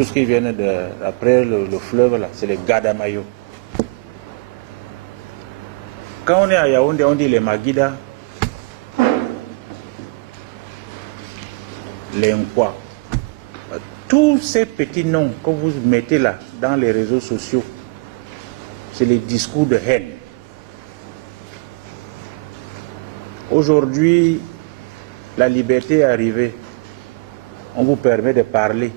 tout ce qui vient après le fleuve, là, c'est les Gadamayo. Quand on est à Yaoundé, on dit les Maguida, les Nkwa. Tous ces petits noms que vous mettez là dans les réseaux sociaux, c'est les discours de haine. Aujourd'hui, la liberté est arrivée. On vous permet de parler.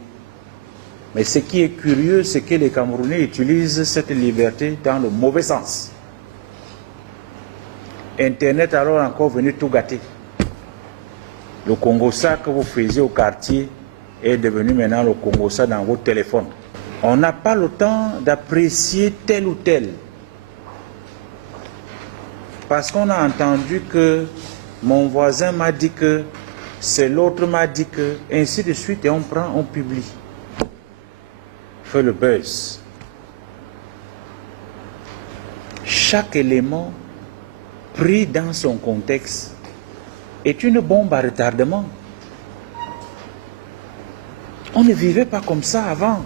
Mais ce qui est curieux, c'est que les Camerounais utilisent cette liberté dans le mauvais sens. Internet alors encore venu tout gâter. Le Congo-Ça que vous faisiez au quartier est devenu maintenant le Congo-Ça dans vos téléphones. On n'a pas le temps d'apprécier tel ou tel. Parce qu'on a entendu que mon voisin m'a dit que, c'est l'autre m'a dit que, ainsi de suite, et on prend, on publie. Fait le buzz. Chaque élément pris dans son contexte est une bombe à retardement. On ne vivait pas comme ça avant.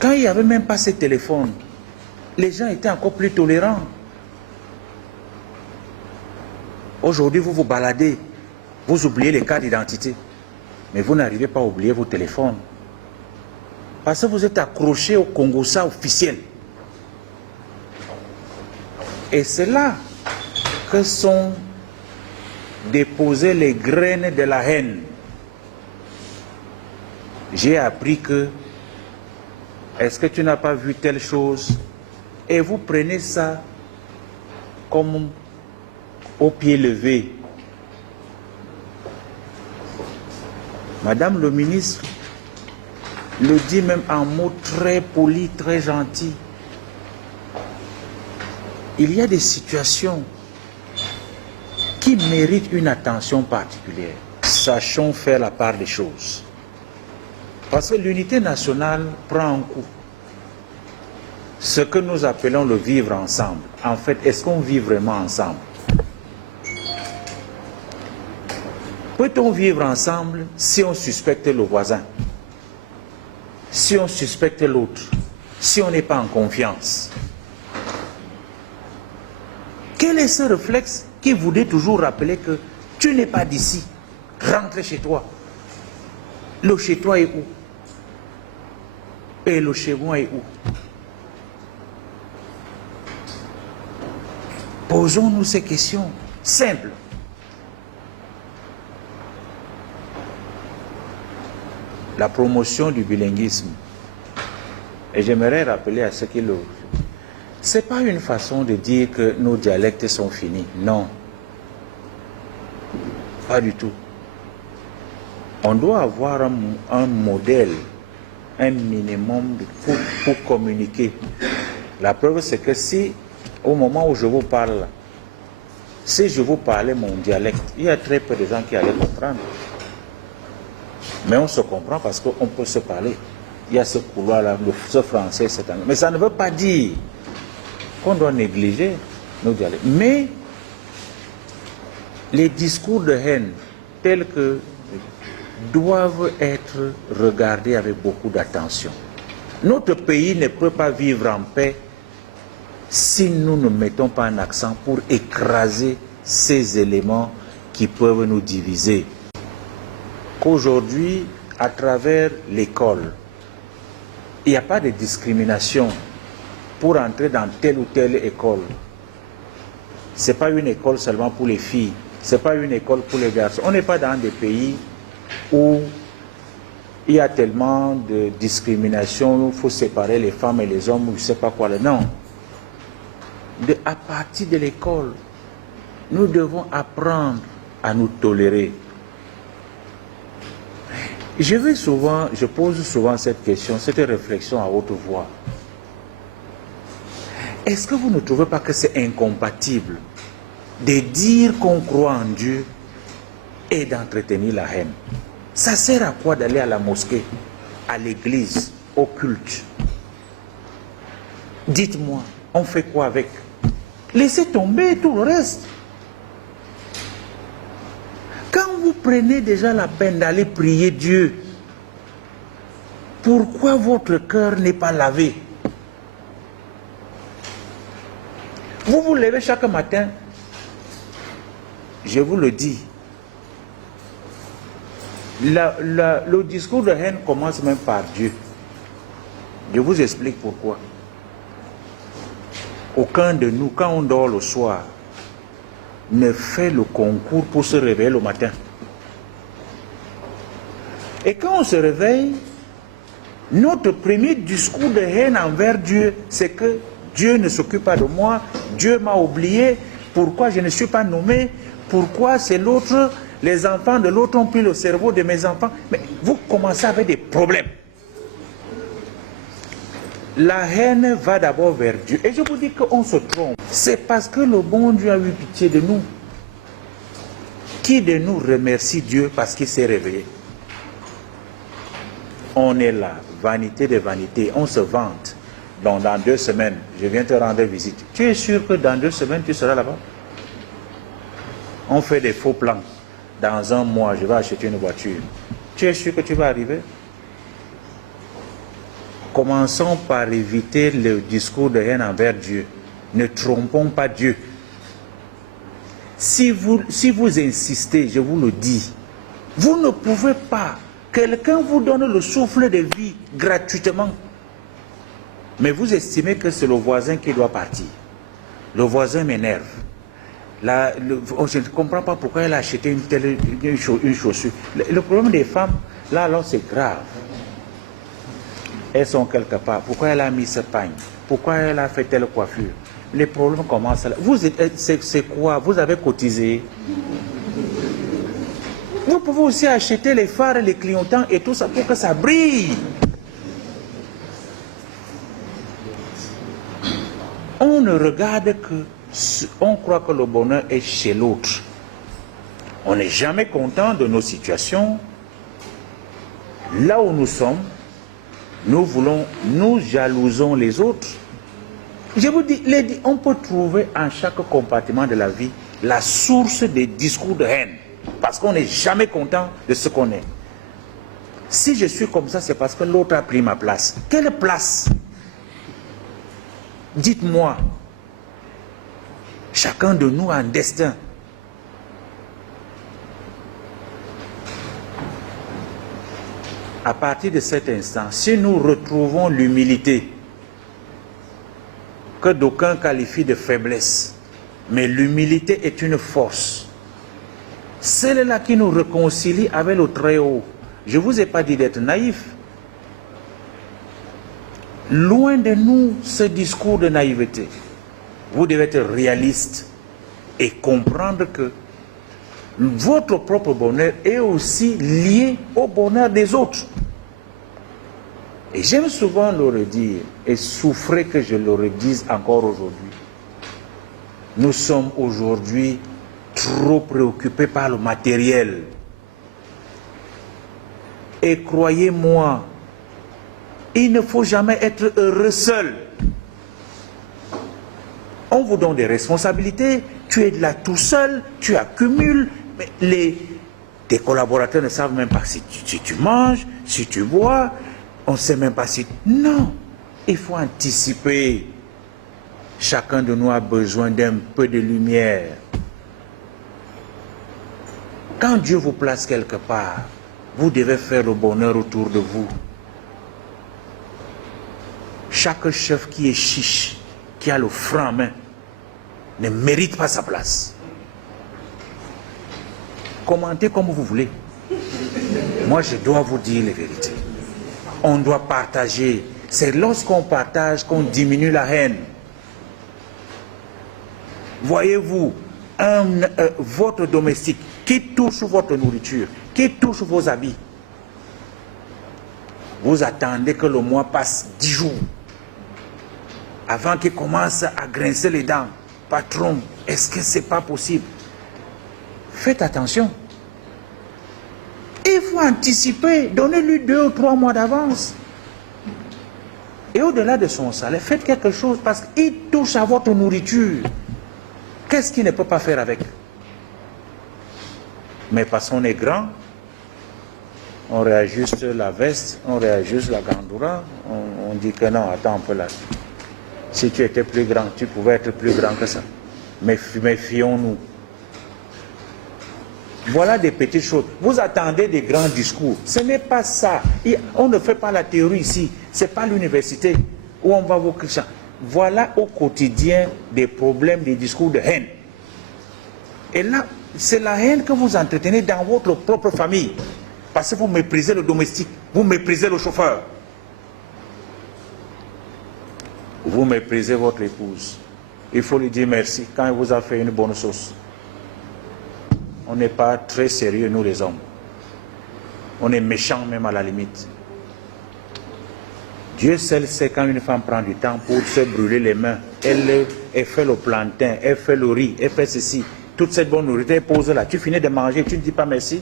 Quand il n'y avait même pas ces téléphones, les gens étaient encore plus tolérants. Aujourd'hui, vous vous baladez, vous oubliez les cartes d'identité, mais vous n'arrivez pas à oublier vos téléphones. Parce que vous êtes accroché au Congo-Ça officiel. Et c'est là que sont déposées les graines de la haine. J'ai appris que, est-ce que tu n'as pas vu telle chose? Et vous prenez ça comme au pied levé. Madame le ministre le dit même en mots très polis, très gentils. Il y a des situations qui méritent une attention particulière. Sachons faire la part des choses. Parce que l'unité nationale prend un coup. Ce que nous appelons le vivre ensemble. En fait, est-ce qu'on vit vraiment ensemble? Peut-on vivre ensemble si on suspecte le voisin? Si on suspecte l'autre? Si on n'est pas en confiance? Quel est ce réflexe qui voudrait toujours rappeler que tu n'es pas d'ici? Rentre chez toi. Le chez toi est où? Et le chez moi est où? Posons-nous ces questions simples. La promotion du bilinguisme. Et j'aimerais rappeler à ceux qui le... Ce n'est pas une façon de dire que nos dialectes sont finis. Non. Pas du tout. On doit avoir un modèle, un minimum pour communiquer. La preuve, c'est que si, au moment où je vous parle, si je vous parlais mon dialecte, il y a très peu de gens qui allaient comprendre. Mais on se comprend parce qu'on peut se parler. Il y a ce couloir-là, ce français, cet anglais. Mais ça ne veut pas dire qu'on doit négliger nos dialectes. Mais les discours de haine tels que doivent être regardés avec beaucoup d'attention. Notre pays ne peut pas vivre en paix si nous ne mettons pas un accent pour écraser ces éléments qui peuvent nous diviser. Qu'aujourd'hui, à travers l'école, il n'y a pas de discrimination pour entrer dans telle ou telle école. Ce n'est pas une école seulement pour les filles, ce n'est pas une école pour les garçons. On n'est pas dans des pays où il y a tellement de discrimination, il faut séparer les femmes et les hommes, ou je ne sais pas quoi. Non. À partir de l'école, nous devons apprendre à nous tolérer. Je pose souvent cette question, cette réflexion à haute voix. Est-ce que vous ne trouvez pas que c'est incompatible de dire qu'on croit en Dieu et d'entretenir la haine? Ça sert à quoi d'aller à la mosquée, à l'église, au culte? Dites-moi, on fait quoi avec? Laissez tomber tout le reste. Quand vous prenez déjà la peine d'aller prier Dieu, pourquoi votre cœur n'est pas lavé? Vous vous levez chaque matin, je vous le dis, le discours de haine commence même par Dieu. Je vous explique pourquoi. Aucun de nous, quand on dort le soir, ne fait le concours pour se réveiller le matin. Et quand on se réveille, notre premier discours de haine envers Dieu, c'est que Dieu ne s'occupe pas de moi, Dieu m'a oublié, pourquoi je ne suis pas nommé, pourquoi c'est l'autre, les enfants de l'autre ont pris le cerveau de mes enfants. Mais vous commencez avec des problèmes. La haine va d'abord vers Dieu. Et je vous dis qu'on se trompe. C'est parce que le bon Dieu a eu pitié de nous. Qui de nous remercie Dieu parce qu'il s'est réveillé? On est là, vanité de vanité, on se vante. Donc dans 2 semaines, je viens te rendre visite. Tu es sûr que dans 2 semaines, tu seras là-bas? On fait des faux plans. Dans 1 mois, je vais acheter une voiture. Tu es sûr que tu vas arriver? Commençons par éviter le discours de haine envers Dieu. Ne trompons pas Dieu. Si vous insistez, je vous le dis, vous ne pouvez pas. Quelqu'un vous donne le souffle de vie gratuitement. Mais vous estimez que c'est le voisin qui doit partir. Le voisin m'énerve. Je ne comprends pas pourquoi elle a acheté une chaussure. Le problème des femmes, là, alors c'est grave. Elles sont quelque part. Pourquoi elle a mis ce pagne? Pourquoi elle a fait telle coiffure? Les problèmes commencent là. C'est quoi? Vous avez cotisé. Vous pouvez aussi acheter les phares, les clignotants et tout ça pour que ça brille. On ne regarde que... On croit que le bonheur est chez l'autre. On n'est jamais content de nos situations. Là où nous sommes, nous jalousons les autres. Je vous dis, on peut trouver en chaque compartiment de la vie la source des discours de haine. Parce qu'on n'est jamais content de ce qu'on est. Si je suis comme ça, c'est parce que l'autre a pris ma place. Quelle place? Dites-moi. Chacun de nous a un destin. À partir de cet instant, si nous retrouvons l'humilité, que d'aucuns qualifient de faiblesse, mais l'humilité est une force, celle-là qui nous réconcilie avec le Très-Haut. Je ne vous ai pas dit d'être naïf. Loin de nous ce discours de naïveté. Vous devez être réaliste et comprendre que votre propre bonheur est aussi lié au bonheur des autres. Et j'aime souvent le redire et souffrer que je le redise encore aujourd'hui. Nous sommes aujourd'hui trop préoccupés par le matériel. Et croyez-moi, il ne faut jamais être heureux seul. On vous donne des responsabilités, tu es là tout seul, tu accumules, mais tes collaborateurs ne savent même pas si tu manges, si tu bois, on ne sait même pas si... Non, il faut anticiper. Chacun de nous a besoin d'un peu de lumière. Quand Dieu vous place quelque part, vous devez faire le bonheur autour de vous. Chaque chef qui est chiche, qui a le franc en main, ne mérite pas sa place. Commentez comme vous voulez. Moi, je dois vous dire les vérités. On doit partager. C'est lorsqu'on partage qu'on diminue la haine. Voyez-vous, votre domestique qui touche votre nourriture, qui touche vos habits, vous attendez que le mois passe 10 jours avant qu'il commence à grincer les dents. Patron, est-ce que c'est pas possible? Faites attention. Il faut anticiper, donnez-lui 2 ou 3 mois d'avance. Et au-delà de son salaire, faites quelque chose parce qu'il touche à votre nourriture. Qu'est-ce qu'il ne peut pas faire avec? Mais parce qu'on est grand, on réajuste la veste, on réajuste la gandoura, on dit que non, attends un peu là. Si tu étais plus grand, tu pouvais être plus grand que ça. Mais méfions-nous. Voilà des petites choses. Vous attendez des grands discours. Ce n'est pas ça. On ne fait pas la théorie ici. Ce n'est pas l'université où on va vous crier. Voilà au quotidien des problèmes, des discours de haine. Et là, c'est la haine que vous entretenez dans votre propre famille. Parce que vous méprisez le domestique, vous méprisez le chauffeur. Vous méprisez votre épouse. Il faut lui dire merci quand elle vous a fait une bonne sauce. On n'est pas très sérieux, nous les hommes. On est méchants même à la limite. Dieu seul sait quand une femme prend du temps pour se brûler les mains. Elle fait le plantain, elle fait le riz, elle fait ceci. Toute cette bonne nourriture, elle pose là. Tu finis de manger, tu ne dis pas merci.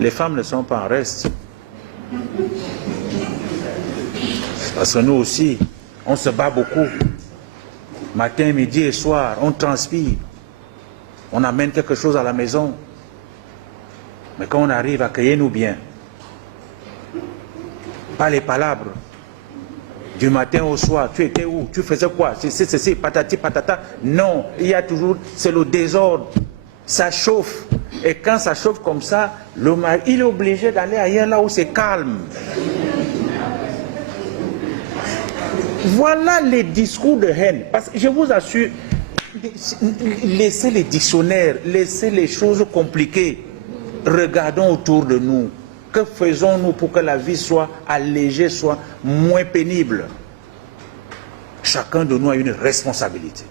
Les femmes ne sont pas en reste. Parce que nous aussi, on se bat beaucoup. Matin, midi et soir, on transpire. On amène quelque chose à la maison. Mais quand on arrive, accueillez-nous bien. Pas les palabres. Du matin au soir, tu étais où? Tu faisais quoi? C'est patati patata. Non, il y a toujours, c'est le désordre. Ça chauffe. Et quand ça chauffe comme ça, le mari, il est obligé d'aller ailleurs là où c'est calme. Voilà les discours de haine. Parce que je vous assure, laissez les dictionnaires, laissez les choses compliquées. Regardons autour de nous. Que faisons-nous pour que la vie soit allégée, soit moins pénible? Chacun de nous a une responsabilité.